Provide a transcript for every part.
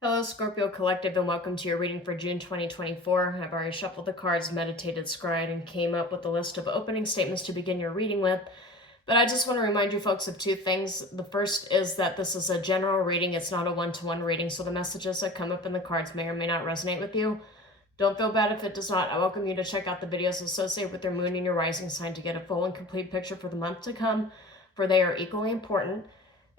Hello, Scorpio Collective, and welcome to your reading for June 2024. I've already shuffled the cards, meditated, scried, and came up with a list of opening statements to begin your reading with. But I just want to remind you folks of two things. The first is that this is a general reading. It's not a one-to-one reading, so the messages that come up in the cards may or may not resonate with you. Don't feel bad if it does not. I welcome you to check out the videos associated with your moon and your rising sign to get a full and complete picture for the month to come, for they are equally important.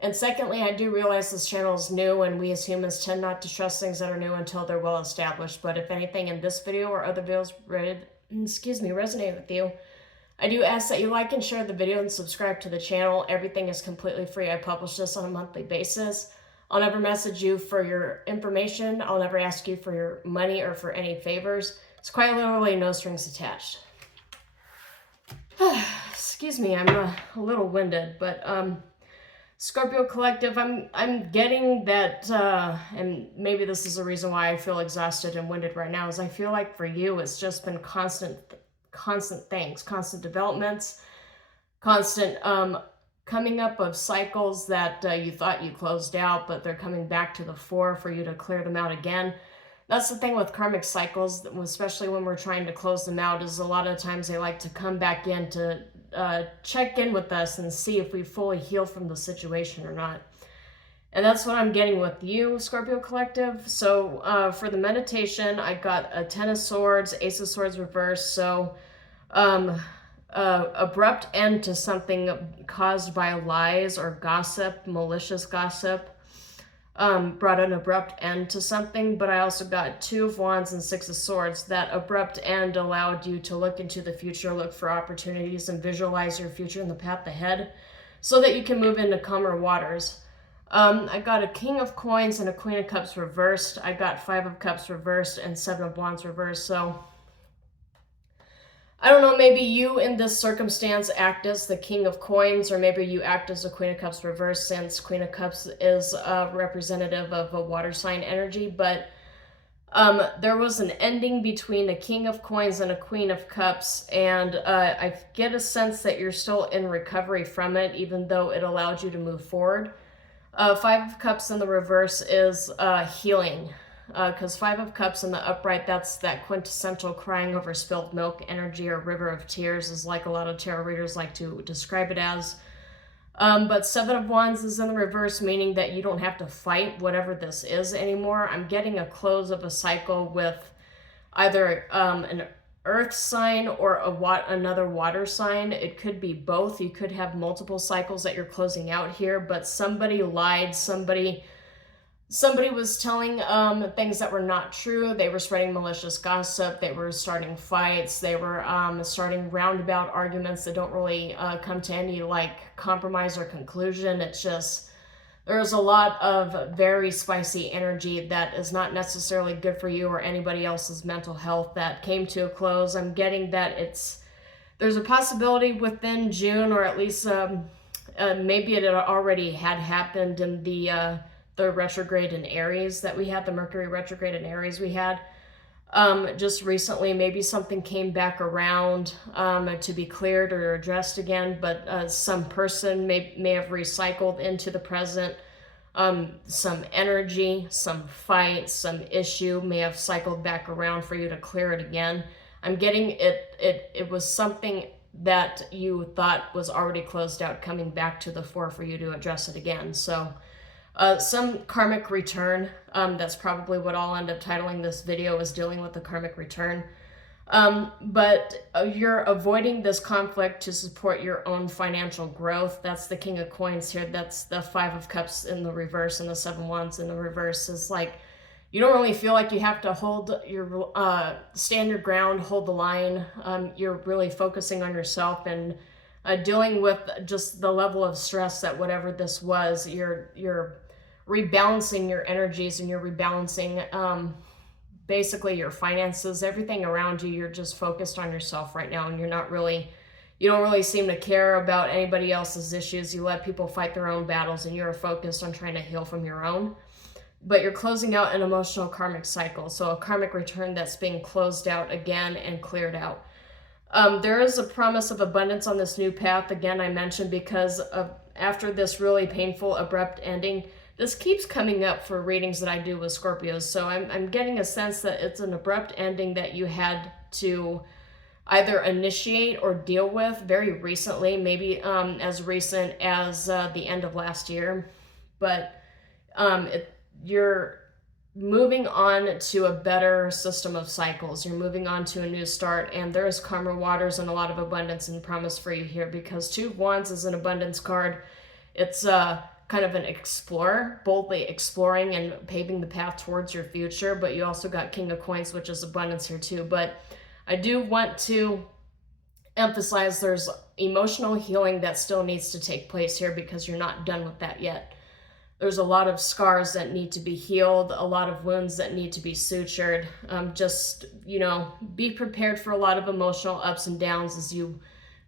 And secondly, I do realize this channel is new and we as humans tend not to trust things that are new until they're well established. But if anything in this video or other videos resonate with you, I do ask that you like and share the video and subscribe to the channel. Everything is completely free. I publish this on a monthly basis. I'll never message you for your information. I'll never ask you for your money or for any favors. It's quite literally no strings attached. Excuse me, I'm a little winded, but Scorpio Collective, I'm getting that, and maybe this is the reason why I feel exhausted and winded right now, is I feel like for you it's just been constant things, constant developments, constant coming up of cycles that you thought you closed out, but they're coming back to the fore for you to clear them out again. That's the thing with karmic cycles, especially when we're trying to close them out, is a lot of times they like to come back in to check in with us and see if we fully heal from the situation or not. And that's what I'm getting with you, Scorpio Collective. So for the meditation, I got a Ten of Swords, Ace of Swords reversed. So abrupt end to something caused by lies or gossip, malicious gossip. Brought an abrupt end to something, but I also got Two of Wands and Six of Swords. That abrupt end allowed you to look into the future, look for opportunities, and visualize your future and the path ahead so that you can move into calmer waters. I got a King of Coins and a Queen of Cups reversed. I got Five of Cups reversed and Seven of Wands reversed. So I don't know, maybe you in this circumstance act as the King of Coins, or maybe you act as the Queen of Cups reversed, since Queen of Cups is representative of a water sign energy. But there was an ending between a King of Coins and a Queen of Cups, and I get a sense that you're still in recovery from it, even though it allowed you to move forward. Five of Cups in the reverse is healing. Because Five of Cups in the upright, that's that quintessential crying over spilled milk energy, or river of tears, is like a lot of tarot readers like to describe it as. But Seven of Wands is in the reverse, meaning that you don't have to fight whatever this is anymore. I'm getting a close of a cycle with either an earth sign or another water sign. It could be both. You could have multiple cycles that you're closing out here, but somebody lied, somebody was telling things that were not true. They were spreading malicious gossip. They were starting fights. They were starting roundabout arguments that don't really come to any like compromise or conclusion. It's just, there's a lot of very spicy energy that is not necessarily good for you or anybody else's mental health that came to a close. I'm getting that there's a possibility within June, or at least maybe it already had happened in the retrograde in Aries that we had, the Mercury retrograde in Aries we had just recently. Maybe something came back around to be cleared or addressed again, but some person may have recycled into the present. Some energy, some fight, some issue may have cycled back around for you to clear it again. I'm getting it was something that you thought was already closed out coming back to the fore for you to address it again. So some karmic return, that's probably what I'll end up titling this video, is dealing with the karmic return. But you're avoiding this conflict to support your own financial growth. That's the King of Coins here. That's the Five of Cups in the reverse, and the Seven of Wands in the reverse. Is like, you don't really feel like you have to stand your ground, hold the line. You're really focusing on yourself and dealing with just the level of stress that whatever this was, you're rebalancing your energies, and you're rebalancing basically your finances, everything around you. You're just focused on yourself right now, and you don't really seem to care about anybody else's issues. You let people fight their own battles, and you're focused on trying to heal from your own. But you're closing out an emotional karmic cycle, so a karmic return that's being closed out again and cleared out. There is a promise of abundance on this new path. Again, I mentioned because of after this really painful, abrupt ending, This keeps coming up for readings that I do with Scorpios, so I'm getting a sense that it's an abrupt ending that you had to either initiate or deal with very recently, maybe as recent as the end of last year. But you're moving on to a better system of cycles. You're moving on to a new start, and there is karma waters and a lot of abundance and promise for you here, because Two of Wands is an abundance card. It's kind of an explorer, boldly exploring and paving the path towards your future. But you also got King of Coins, which is abundance here too. But I do want to emphasize there's emotional healing that still needs to take place here, because you're not done with that yet. There's a lot of scars that need to be healed, a lot of wounds that need to be sutured. Just, be prepared for a lot of emotional ups and downs as you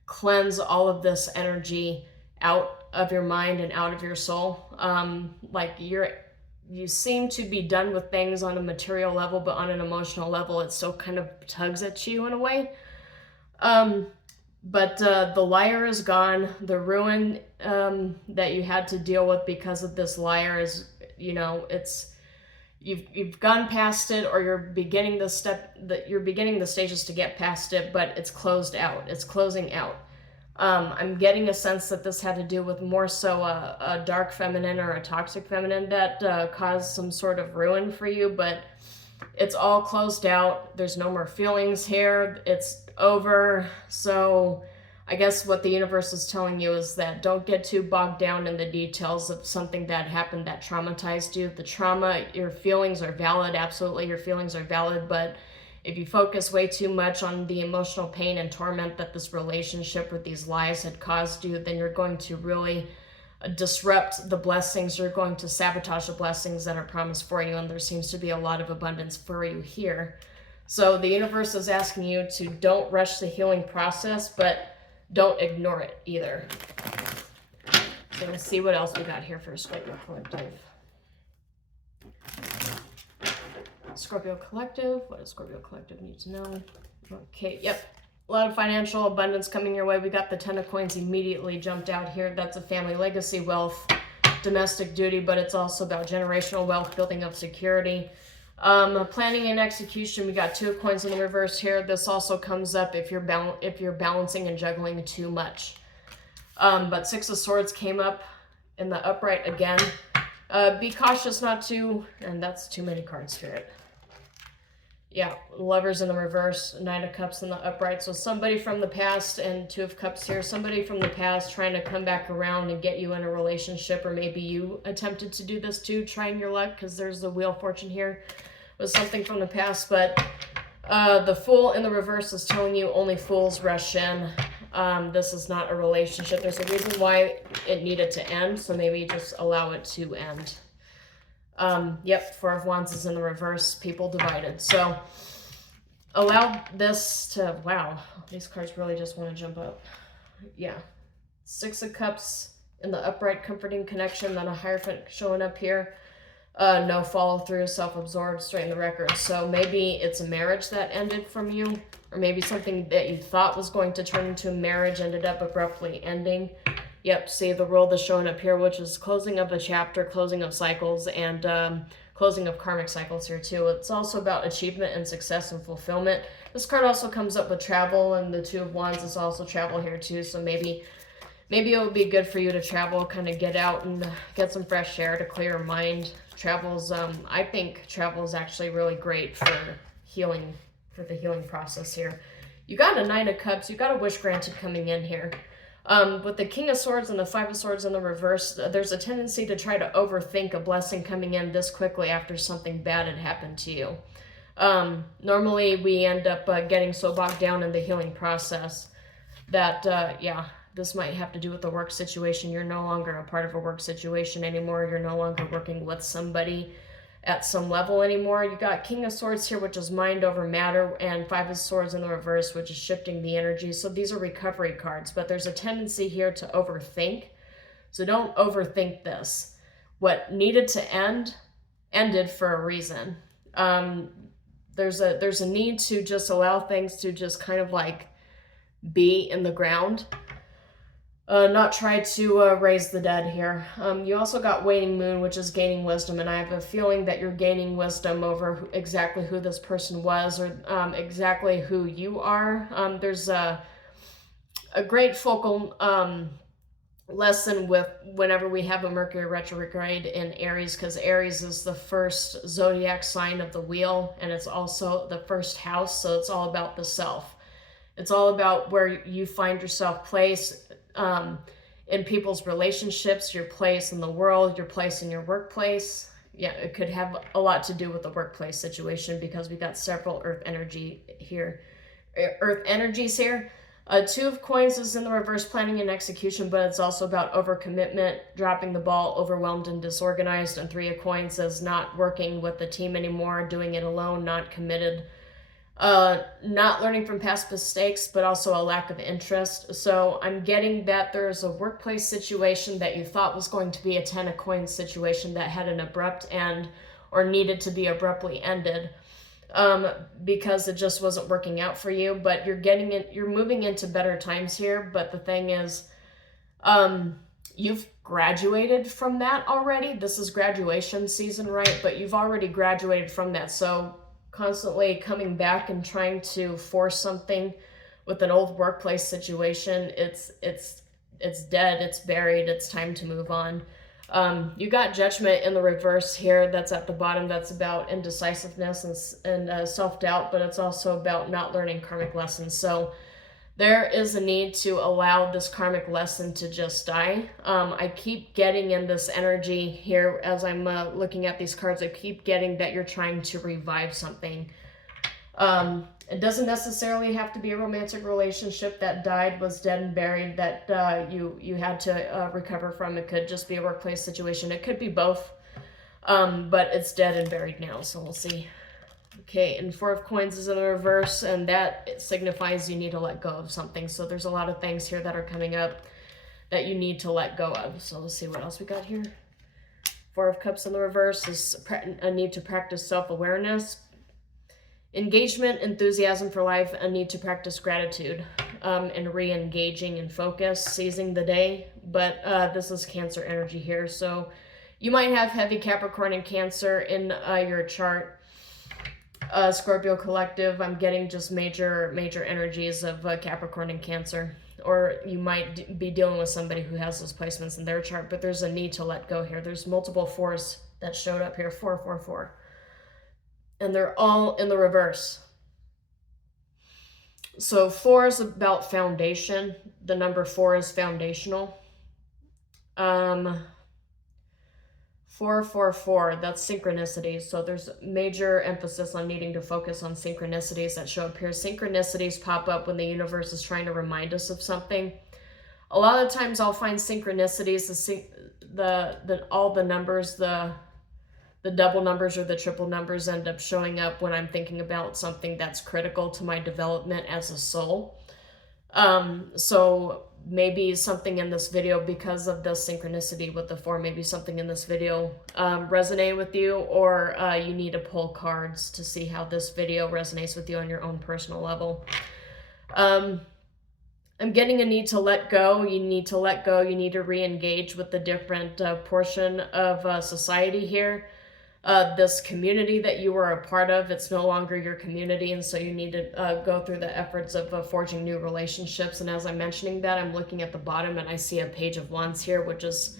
cleanse all of this energy out of your mind and out of your soul. Like you seem to be done with things on a material level, but on an emotional level, it still kind of tugs at you in a way. But the liar is gone. The ruin that you had to deal with because of this liar is, you've gone past it, or you're beginning the stages to get past it, but it's closed out. It's closing out. I'm getting a sense that this had to do with more so a dark feminine or a toxic feminine that caused some sort of ruin for you, but it's all closed out. There's no more feelings here. It's over. So I guess what the universe is telling you is that don't get too bogged down in the details of something that happened that traumatized you. The trauma, your feelings are valid. Absolutely, your feelings are valid, but if you focus way too much on the emotional pain and torment that this relationship with these lies had caused you, then you're going to really disrupt the blessings. You're going to sabotage the blessings that are promised for you, and there seems to be a lot of abundance for you here. So the universe is asking you to don't rush the healing process, but don't ignore it either. So let's see what else we got here for Scorpio Collective. Scorpio Collective, what does Scorpio Collective need to know? Okay, yep. A lot of financial abundance coming your way. We got the Ten of Coins immediately jumped out here. That's a family legacy, wealth, domestic duty, but it's also about generational wealth, building up security. Planning and execution, we got Two of Coins in the reverse here. This also comes up if you're balancing and juggling too much. But Six of Swords came up in the upright again. Be cautious not to, and that's too many cards, Spirit. Yeah, Lovers in the reverse, Nine of Cups in the upright. So somebody from the past, and Two of Cups here, somebody from the past trying to come back around and get you in a relationship, or maybe you attempted to do this too, trying your luck, because there's the Wheel of Fortune here, was something from the past. But the Fool in the reverse is telling you only fools rush in. This is not a relationship. There's a reason why it needed to end, so maybe just allow it to end. Yep, Four of Wands is in the reverse, people divided. So allow this to, wow, these cards really just want to jump up. Yeah, Six of Cups in the upright, comforting connection, then a Hierophant showing up here. No follow through, self-absorbed, straighten the record. So maybe it's a marriage that ended from you, or maybe something that you thought was going to turn into a marriage ended up abruptly ending. Yep, see the World is showing up here, which is closing of a chapter, closing of cycles, and closing of karmic cycles here too. It's also about achievement and success and fulfillment. This card also comes up with travel, and the Two of Wands is also travel here too. So maybe it would be good for you to travel, kind of get out and get some fresh air to clear your mind. Travels, I think travel is actually really great for healing, for the healing process here. You got a Nine of Cups, you got a wish granted coming in here. With the King of Swords and the Five of Swords in the reverse, there's a tendency to try to overthink a blessing coming in this quickly after something bad had happened to you. Normally we end up getting so bogged down in the healing process that, yeah, this might have to do with the work situation. You're no longer a part of a work situation anymore. You're no longer working with somebody at some level anymore. You got King of Swords here, which is mind over matter, and Five of Swords in the reverse, which is shifting the energy. So these are recovery cards, but there's a tendency here to overthink. So don't overthink this. What needed to end, ended for a reason. There's a need to just allow things to just kind of like be in the ground. not try to raise the dead here. You also got waning moon, which is gaining wisdom, and I have a feeling that you're gaining wisdom over exactly who this person was, or exactly who you are. There's a great focal lesson with whenever we have a Mercury retrograde in Aries, because Aries is the first zodiac sign of the wheel, and it's also the first house, so it's all about the self. It's all about where you find yourself placed in people's relationships, your place in the world, your place in your workplace. Yeah, it could have a lot to do with the workplace situation because we got several earth energies here. Two of coins is in the reverse, planning and execution, but it's also about overcommitment, dropping the ball, overwhelmed and disorganized. And three of coins is not working with the team anymore, doing it alone, not committed. Not learning from past mistakes, but also a lack of interest. So I'm getting that there's a workplace situation that you thought was going to be a 10 of coins situation that had an abrupt end or needed to be abruptly ended because it just wasn't working out for you. But you're moving into better times here. But the thing is, you've graduated from that already. This is graduation season, right? But you've already graduated from that. So constantly coming back and trying to force something with an old workplace situation, it's dead, it's buried, it's time to move on. You got judgment in the reverse here. That's at the bottom. That's about indecisiveness and self-doubt, but it's also about not learning karmic lessons. So there is a need to allow this karmic lesson to just die. I keep getting in this energy here as I'm looking at these cards. I keep getting that you're trying to revive something. It doesn't necessarily have to be a romantic relationship that died, was dead and buried, that you had to recover from. It could just be a workplace situation. It could be both, but it's dead and buried now, so we'll see. Okay, and four of coins is in the reverse, and that signifies you need to let go of something. So there's a lot of things here that are coming up that you need to let go of. So let's see what else we got here. Four of cups in the reverse is a need to practice self-awareness. Engagement, enthusiasm for life, a need to practice gratitude and re-engaging and focus, seizing the day. But this is Cancer energy here. So you might have heavy Capricorn and Cancer in your chart. Scorpio collective, I'm getting just major energies of Capricorn and Cancer. Or you might be dealing with somebody who has those placements in their chart, but there's a need to let go here. There's multiple fours that showed up here, 4, 4, 4. And they're all in the reverse. So 4 is about foundation. The number 4 is foundational. 444, that's synchronicities. So there's major emphasis on needing to focus on synchronicities that show up here. Synchronicities pop up when the universe is trying to remind us of something. A lot of times I'll find synchronicities, all the numbers, the double numbers or the triple numbers end up showing up when I'm thinking about something that's critical to my development as a soul. So maybe something in this video, because of the synchronicity with the 4, maybe something in this video resonate with you, or you need to pull cards to see how this video resonates with you on your own personal level. I'm getting a need to let go. You need to let go. You need to re-engage with the different portion of society here. This community that you were a part of, it's no longer your community, and so you need to go through the efforts of forging new relationships. And as I'm mentioning that, I'm looking at the bottom and I see a Page of Wands here, which is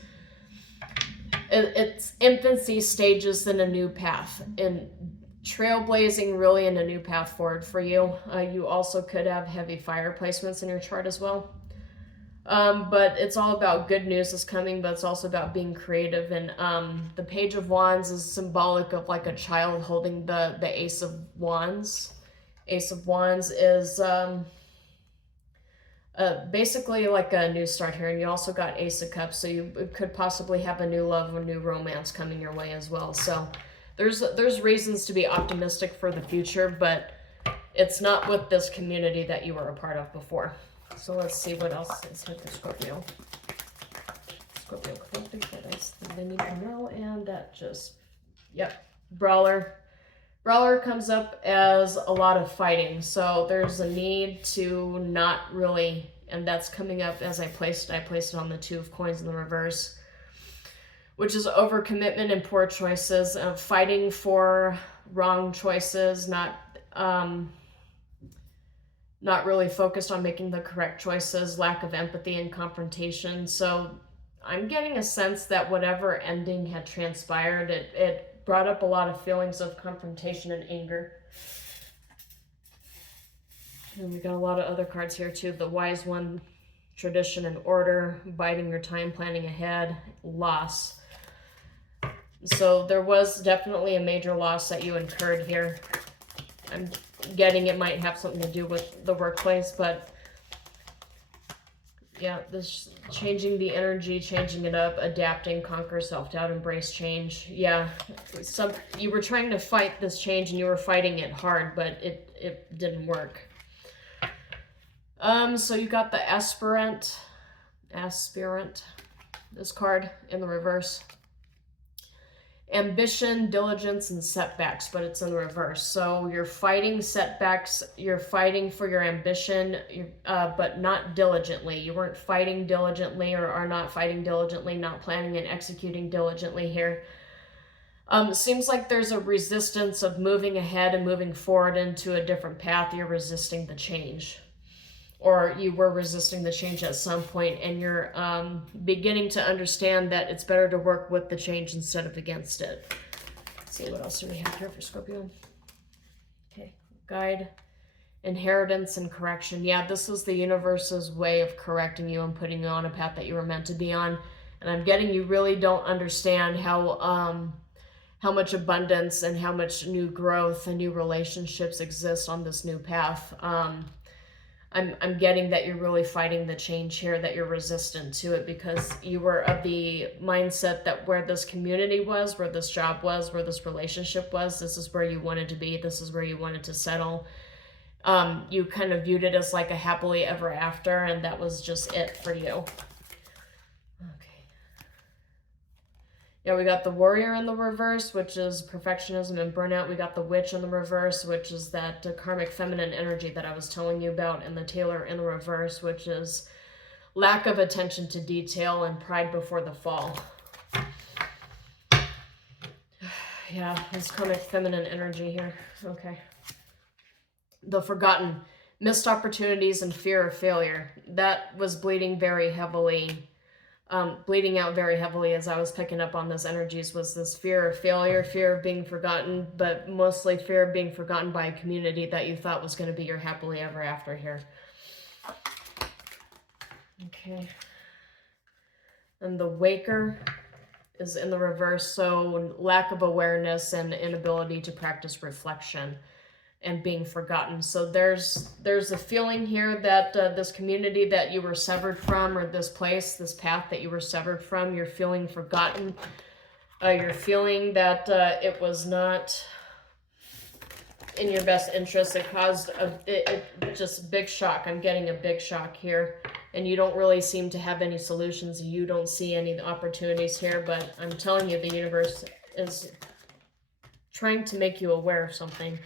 it's infancy stages in a new path, and trailblazing really in a new path forward for you. You also could have heavy fire placements in your chart as well. But it's all about good news is coming, but it's also about being creative. And the Page of Wands is symbolic of like a child holding the Ace of Wands. Ace of Wands is basically like a new start here. And you also got Ace of Cups, so you could possibly have a new love or new romance coming your way as well. So there's reasons to be optimistic for the future, but it's not with this community that you were a part of before. So let's see what else is with the Scorpio. Scorpio collective, that is the they need to know, and that just, yep, Brawler. Brawler comes up as a lot of fighting, so there's a need to not really And that's coming up as I placed it on the Two of Coins in the reverse, which is overcommitment and poor choices, fighting for wrong choices, not really focused on making the correct choices, lack of empathy and confrontation. So I'm getting a sense that whatever ending had transpired, it brought up a lot of feelings of confrontation and anger. And we got a lot of other cards here too. The Wise One, tradition and order, biding your time, planning ahead, loss. So there was definitely a major loss that you incurred here. I'm getting it might have something to do with the workplace, but yeah, this changing the energy, changing it up, adapting, conquer, self-doubt, embrace change. Yeah, you were trying to fight this change and you were fighting it hard, but it didn't work. So you got the aspirant, this card in the reverse. Ambition, diligence, and setbacks, but it's in the reverse. So you're fighting setbacks, you're fighting for your ambition, but not diligently. You weren't fighting diligently, or are not fighting diligently, not planning and executing diligently here. Seems like there's a resistance of moving ahead and moving forward into a different path. You're resisting the change. Or you were resisting the change at some point, and you're beginning to understand that it's better to work with the change instead of against it. Let's see, what else do we have here for Scorpio? Okay, guide, inheritance, and correction. Yeah, this is the universe's way of correcting you and putting you on a path that you were meant to be on. And I'm getting you really don't understand how much abundance and how much new growth and new relationships exist on this new path. I'm getting that you're really fighting the change here, that you're resistant to it because you were of the mindset that where this community was, where this job was, where this relationship was, this is where you wanted to be, this is where you wanted to settle. You kind of viewed it as like a happily ever after, and that was just it for you. Okay. Yeah, we got the Warrior in the reverse, which is perfectionism and burnout. We got the Witch in the reverse, which is that karmic feminine energy that I was telling you about, and the Tailor in the reverse, which is lack of attention to detail and pride before the fall. Yeah, this karmic feminine energy here. Okay. The Forgotten, missed opportunities and fear of failure. That was bleeding out very heavily as I was picking up on those energies, was this fear of failure, fear of being forgotten, but mostly fear of being forgotten by a community that you thought was going to be your happily ever after here. Okay. And the Waker is in the reverse, so lack of awareness and inability to practice reflection and being forgotten. So there's a feeling here that this community that you were severed from, or this place, this path that you were severed from, you're feeling forgotten. You're feeling that it was not in your best interest. It caused just big shock. I'm getting a big shock here. And you don't really seem to have any solutions. You don't see any opportunities here, but I'm telling you, the universe is trying to make you aware of something.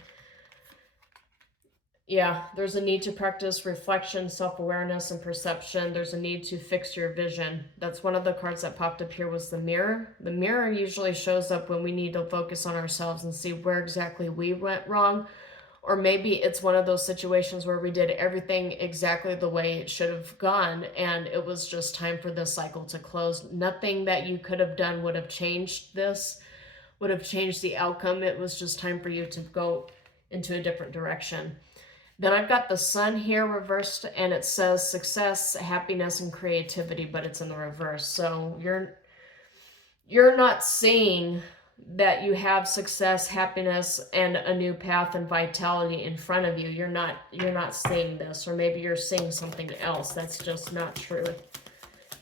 Yeah, there's a need to practice reflection, self-awareness, and perception. There's a need to fix your vision. That's one of the cards that popped up here, was the Mirror. The Mirror usually shows up when we need to focus on ourselves and see where exactly we went wrong. Or maybe it's one of those situations where we did everything exactly the way it should have gone, and it was just time for this cycle to close. Nothing that you could have done would have changed this, would have changed the outcome. It was just time for you to go into a different direction. Then I've got the Sun here reversed, and it says success, happiness, and creativity, but it's in the reverse. So you're not seeing that you have success, happiness, and a new path and vitality in front of you. You're not seeing this, or maybe you're seeing something else. That's just not true.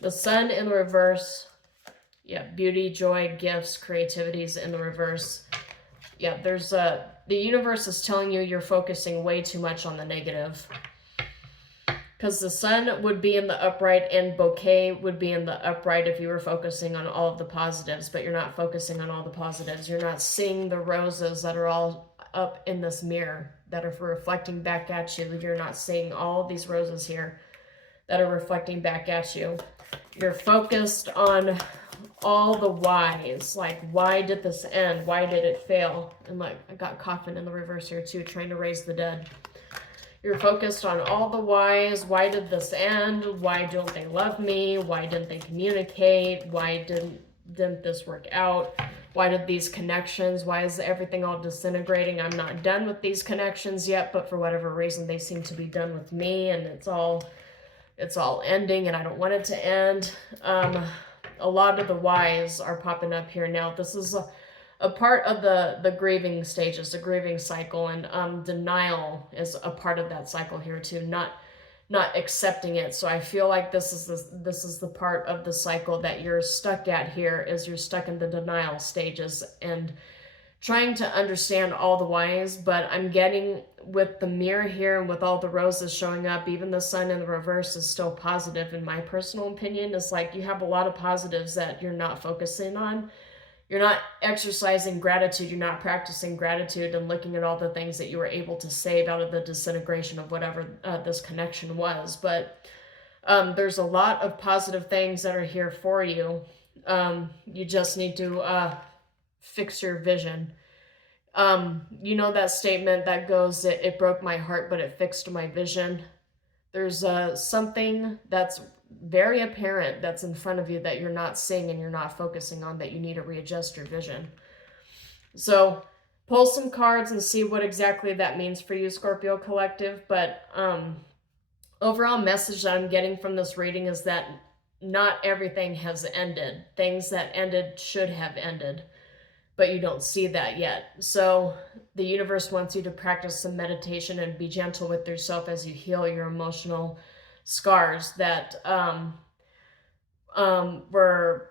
The Sun in the reverse. Yeah, beauty, joy, gifts, creativities in the reverse. Yeah, the universe is telling you you're focusing way too much on the negative. Because the Sun would be in the upright and bouquet would be in the upright if you were focusing on all of the positives, but you're not focusing on all the positives. You're not seeing the roses that are all up in this mirror that are reflecting back at you. You're not seeing all of these roses here. that are reflecting back at you. You're focused on all the whys, like, why did this end? Why did it fail? And like, I got coffin in the reverse here too, trying to raise the dead. You're focused on all the whys. Why did this end? Why don't they love me? Why didn't they communicate? Why didn't this work out? Why did these connections? Why is everything all disintegrating? I'm not done with these connections yet, but for whatever reason, they seem to be done with me, and it's all ending, and I don't want it to end. A lot of the whys are popping up here now. This is a part of the grieving stages, the grieving cycle, and denial is a part of that cycle here too. Not accepting it. So I feel like this is the part of the cycle that you're stuck at here. Is you're stuck in the denial stages and trying to understand all the whys. But I'm getting, with the mirror here and with all the roses showing up, even the sun in the reverse is still positive in my personal opinion. It's like you have a lot of positives that you're not focusing on. You're not exercising gratitude. You're not practicing gratitude and looking at all the things that you were able to save out of the disintegration of whatever this connection was. But there's a lot of positive things that are here for you. You just need to fix your vision. You know that statement that goes, it broke my heart, but it fixed my vision. There's something that's very apparent that's in front of you that you're not seeing and you're not focusing on, that you need to readjust your vision. So pull some cards and see what exactly that means for you, Scorpio Collective. But overall message that I'm getting from this reading is that not everything has ended. Things that ended should have ended, but you don't see that yet. So the universe wants you to practice some meditation and be gentle with yourself as you heal your emotional scars that were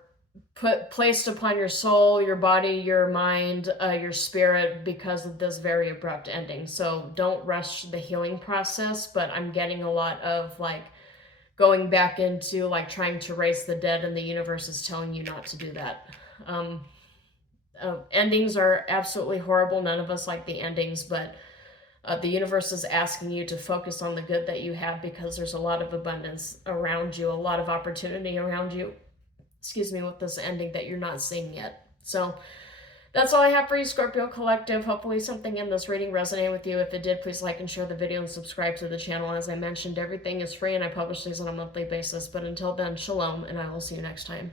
placed upon your soul, your body, your mind, your spirit because of this very abrupt ending. So don't rush the healing process, but I'm getting a lot of like going back into like trying to raise the dead, and the universe is telling you not to do that. Endings are absolutely horrible. None of us like the endings, but the universe is asking you to focus on the good that you have, because there's a lot of abundance around you, a lot of opportunity around you, with this ending that you're not seeing yet. So that's all I have for you, Scorpio Collective. Hopefully something in this reading resonated with you. If it did, please like and share the video and subscribe to the channel. As I mentioned, everything is free and I publish these on a monthly basis. But until then, shalom, and I will see you next time.